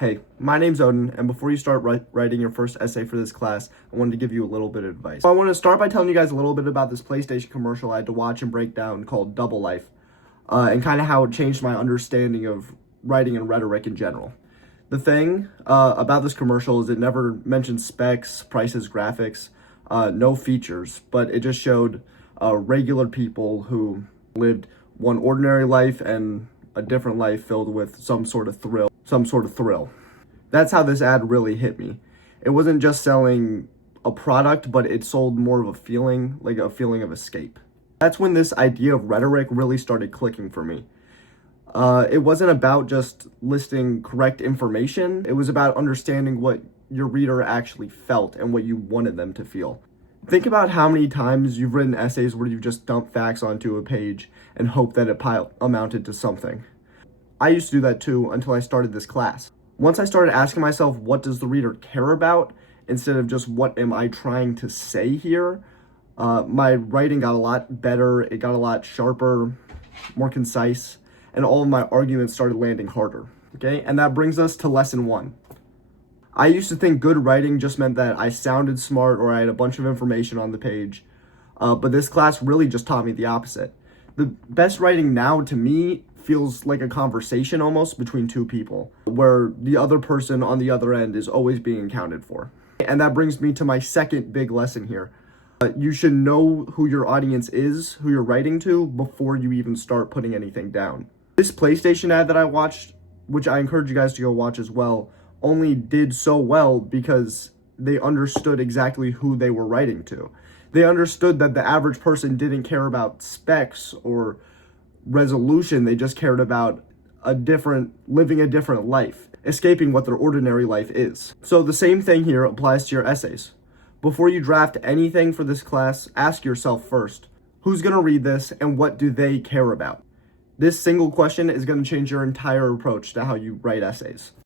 Hey, my name's Odin, and before you start writing your first essay for this class, I wanted to give you a little bit of advice. So I want to start by telling you guys a little bit about this PlayStation commercial I had to watch and break down called Double Life, and kind of how it changed my understanding of writing and rhetoric in general. The thing about this commercial is it never mentioned specs, prices, graphics, no features, but it just showed regular people who lived one ordinary life and a different life filled with some sort of thrill. That's how this ad really hit me. It wasn't just selling a product, but it sold more of a feeling, like a feeling of escape. That's when this idea of rhetoric really started clicking for me. It wasn't about just listing correct information. It was about understanding what your reader actually felt and what you wanted them to feel. Think about how many times you've written essays where you just dump facts onto a page and hope that it amounted to something. I used to do that too until I started this class. Once I started asking myself, what does the reader care about, instead of just what am I trying to say here, my writing got a lot better, it got a lot sharper, more concise, and all of my arguments started landing harder. Okay, and that brings us to lesson 1. I used to think good writing just meant that I sounded smart or I had a bunch of information on the page, but this class really just taught me the opposite. The best writing now, to me, feels like a conversation almost between two people, where the other person on the other end is always being accounted for. And that brings me to my second big lesson here. You should know who your audience is, who you're writing to, before you even start putting anything down. This PlayStation ad that I watched, which I encourage you guys to go watch as well, only did so well because they understood exactly who they were writing to. They understood that the average person didn't care about specs or resolution. They just cared about living a different life, escaping what their ordinary life is. So the same thing here applies to your essays. Before you draft anything for this class, ask yourself first, who's going to read this and what do they care about? This single question is going to change your entire approach to how you write essays.